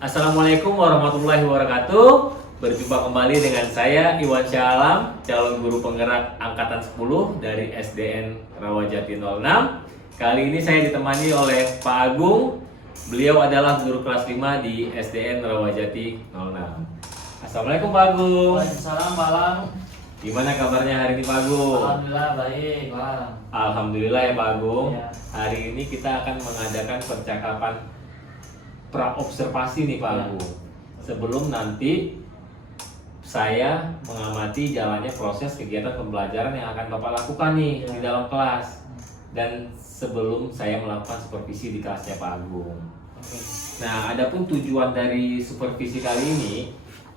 Assalamualaikum warahmatullahi wabarakatuh. Berjumpa kembali dengan saya Iwan Syalam, calon guru penggerak angkatan 10 dari SDN Rawajati 06. Kali ini saya ditemani oleh Pak Agung. Beliau adalah guru kelas 5 di SDN Rawajati 06. Assalamualaikum Pak Agung. Waalaikumsalam, Pak Alang. Gimana kabarnya hari ini Pak Agung? Alhamdulillah baik, Pak Alang. Alhamdulillah ya Pak Agung. Ya. Hari ini kita akan mengadakan percakapan pra-observasi nih Pak Ya. Agung. Sebelum nanti saya mengamati jalannya proses kegiatan pembelajaran yang akan Bapak lakukan nih Ya. di dalam kelas. Dan sebelum saya melakukan supervisi di kelasnya Pak Agung. Oke. Nah, adapun tujuan dari supervisi kali ini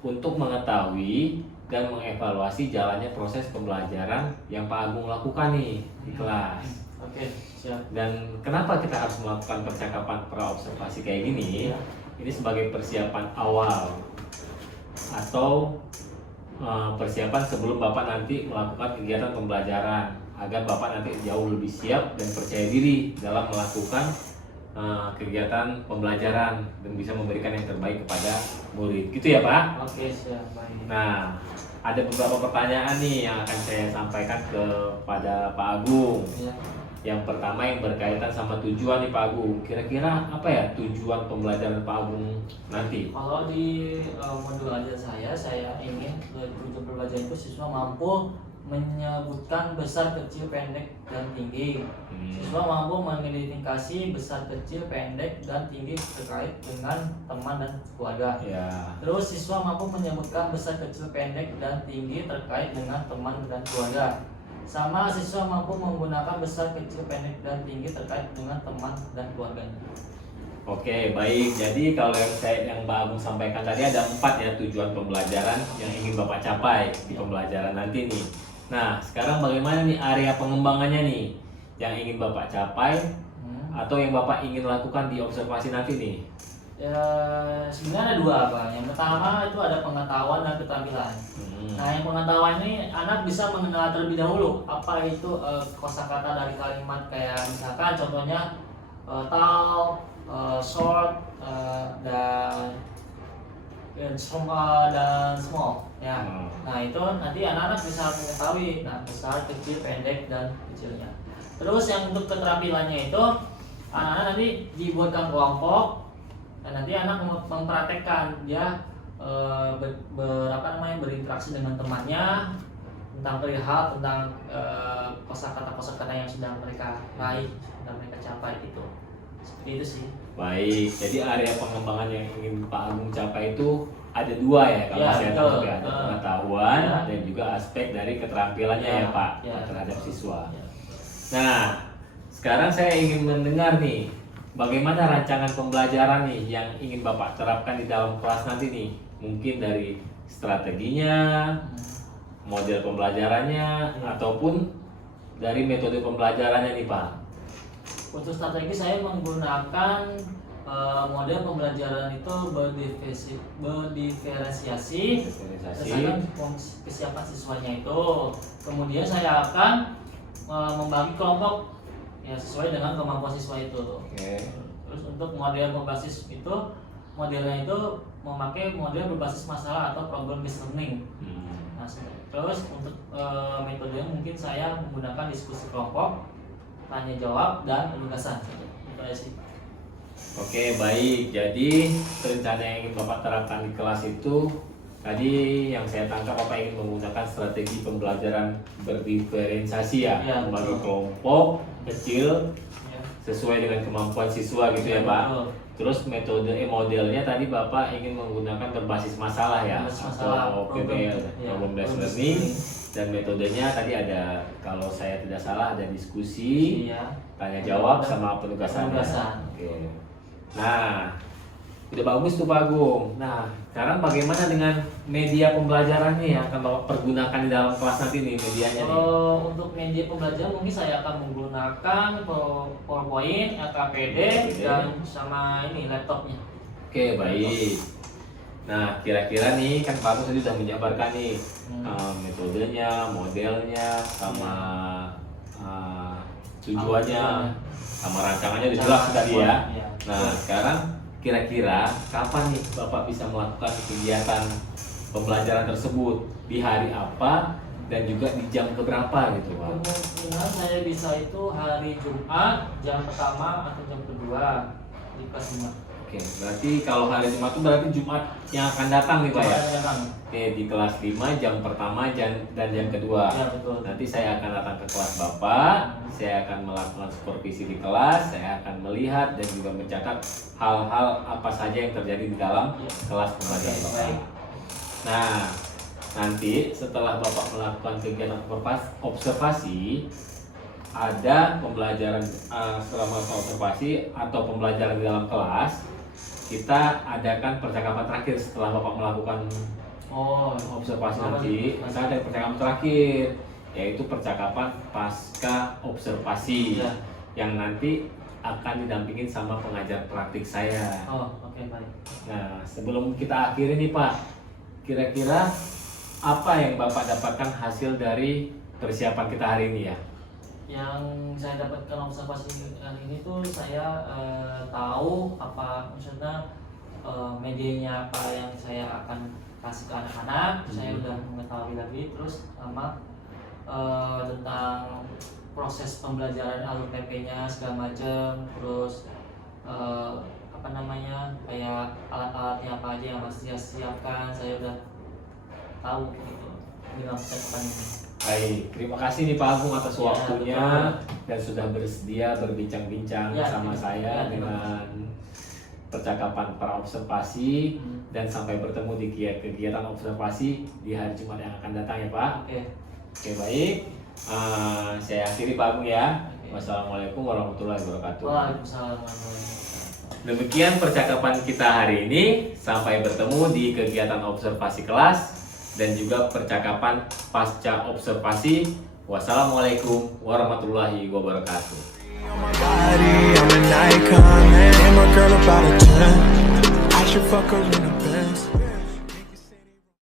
untuk mengetahui dan mengevaluasi jalannya proses pembelajaran yang Pak Agung lakukan nih di kelas. Oke, siap. Dan kenapa kita harus melakukan percakapan pra-observasi kayak gini? Ya. Ini sebagai persiapan awal atau persiapan sebelum Bapak nanti melakukan kegiatan pembelajaran, agar Bapak nanti jauh lebih siap dan percaya diri dalam melakukan kegiatan pembelajaran dan bisa memberikan yang terbaik kepada murid. Gitu ya Pak? Oke, siap. Baik. Nah, ada beberapa pertanyaan nih yang akan saya sampaikan kepada Pak Agung. Ya. Yang pertama yang berkaitan sama tujuan nih Pak Agung. Kira-kira apa ya tujuan pembelajaran Pak Agung nanti? Kalau di modul aja saya ingin tujuan pembelajaran itu siswa mampu menyebutkan besar, kecil, pendek, dan tinggi. Siswa mampu mengidentifikasi besar, kecil, pendek, dan tinggi terkait dengan teman dan keluarga. Ya. Terus siswa mampu menyebutkan besar, kecil, pendek, dan tinggi terkait dengan teman dan keluarga. Sama siswa mampu menggunakan besar, kecil, pendek, dan tinggi terkait dengan teman dan keluarganya. Oke, baik. Jadi kalau yang Pak Agung sampaikan tadi ada 4 ya tujuan pembelajaran yang ingin Bapak capai di pembelajaran nanti nih. Nah, sekarang bagaimana nih area pengembangannya nih yang ingin Bapak capai atau yang Bapak ingin lakukan di observasi nanti nih? Ya, sebenarnya ada dua, Pak. Yang pertama itu ada pengetahuan dan keterampilan. Nah, yang pengetahuan ini anak bisa mengenal terlebih dahulu apa itu kosakata dari kalimat, kayak misalkan contohnya tall, short, dan small ya. Nah, itu nanti anak-anak bisa mengetahui besar, kecil, pendek, dan kecilnya. Terus yang untuk keterampilannya itu anak-anak nanti dibuatkan kelompok dan nanti anak mempraktekkan dia berinteraksi dengan temannya tentang perihal tentang kosakata yang sedang mereka raih dan mereka capai itu. Seperti itu sih. Baik, jadi area pengembangan yang ingin Pak Agung capai itu ada 2 ya kalau Ya, saya betul. tahu ya, ada pengetahuan Ya. dan juga aspek dari keterampilannya ya, Pak Ya. terhadap siswa. Ya. Nah, sekarang saya ingin mendengar nih bagaimana rancangan pembelajaran nih yang ingin Bapak terapkan di dalam kelas nanti nih. Mungkin dari strateginya, model pembelajarannya, ataupun dari metode pembelajarannya nih Pak. Untuk strategi saya menggunakan model pembelajaran itu berdiferensiasi berdasarkan kesiapan siswanya itu. Kemudian saya akan membagi kelompok ya sesuai dengan kemampuan siswa itu. Oke. Terus untuk model berbasis itu, modelnya itu memakai model berbasis masalah atau problem based learning. Nah, terus untuk metodenya mungkin saya menggunakan diskusi kelompok, tanya jawab, dan penugasan. Itu aja sih. Oke, baik. Jadi rencana yang ingin Bapak terapkan di kelas itu tadi yang saya tangkap Bapak ingin menggunakan strategi pembelajaran berdiferensiasi ya, Ya, membagi betul. kelompok kecil Ya. sesuai dengan kemampuan siswa gitu ya Pak. Betul. Terus modelnya tadi Bapak ingin menggunakan berbasis masalah ya, Berbasis masalah, atau PBL, ya, problem based problem learning. learning. Dan metodenya tadi ada, kalau saya tidak salah ada diskusi, Iya. tanya jawab, Dan sama penugasan. penugasan. Oke. Nah, udah bagus tuh Pak Agung. Nah, sekarang bagaimana dengan media pembelajaran nih yang akan Bapak pergunakan di dalam kelas nanti nih medianya nih? Untuk media pembelajaran mungkin saya akan menggunakan PowerPoint, LKPD, dan sama ini laptopnya. Oke, baik. Nah, kira-kira nih kan Pak Agung tadi sudah menjabarkan nih metodenya, modelnya, sama tujuannya, sama rancangannya udah jelas tadi ya. Iya. Nah, sekarang kira-kira kapan nih Bapak bisa melakukan kegiatan pembelajaran tersebut, di hari apa dan juga di jam keberapa gitu Pak? Kemungkinan saya bisa itu hari Jumat jam pertama atau jam kedua di kelas 5. Oke, berarti kalau hari Jumat itu berarti Jumat yang akan datang nih Pak ya? Jumat yang datang. Oke, di kelas 5 jam pertama dan jam kedua. Ya, betul. Nanti saya akan datang ke kelas Bapak, saya akan melakukan supervisi di kelas, saya akan melihat dan juga mencatat hal-hal apa saja yang terjadi di dalam Ya. kelas pembelajaran Oke, Bapak. baik. Nah, nanti setelah Bapak melakukan kegiatan observasi, ada pembelajaran setelah melakukan observasi atau pembelajaran di dalam kelas, kita adakan percakapan terakhir setelah Bapak melakukan Oh, observasi apa nanti. nih? Kita ada percakapan terakhir, yaitu percakapan pasca observasi Ya. yang nanti akan didampingin sama pengajar praktik saya. Oh, oke, baik. Nah, sebelum kita akhiri nih Pak, kira-kira apa yang Bapak dapatkan hasil dari persiapan kita hari ini ya? Yang saya dapatkan observasi kali ini tuh saya tahu apa maksudnya medianya apa yang saya akan kasih ke anak-anak. Saya udah mengetahui lagi, terus sama tentang proses pembelajaran alur PP-nya segala macam, terus apa namanya kayak alat-alatnya apa aja yang harus dia siapkan, saya udah tahu gitu dalam percakapan ini. Baik, terima kasih nih Pak Agung atas Ya, waktunya betul. dan sudah bersedia berbincang-bincang Ya, sama terima- saya ya, terima dengan percakapan para observasi dan sampai bertemu di kegiatan observasi di hari Jumat yang akan datang ya Pak. Oke. Oke baik, saya akhiri Pak Agung ya. Oke. Wassalamualaikum warahmatullahi wabarakatuh. Waalaikumsalam warahmatullahi wabarakatuh. Demikian percakapan kita hari ini. Sampai bertemu di kegiatan observasi kelas dan juga percakapan pasca observasi. Wassalamualaikum warahmatullahi wabarakatuh. On my body, I'm an icon, man. I'm a girl about a 10. I should fuck her in the Benz.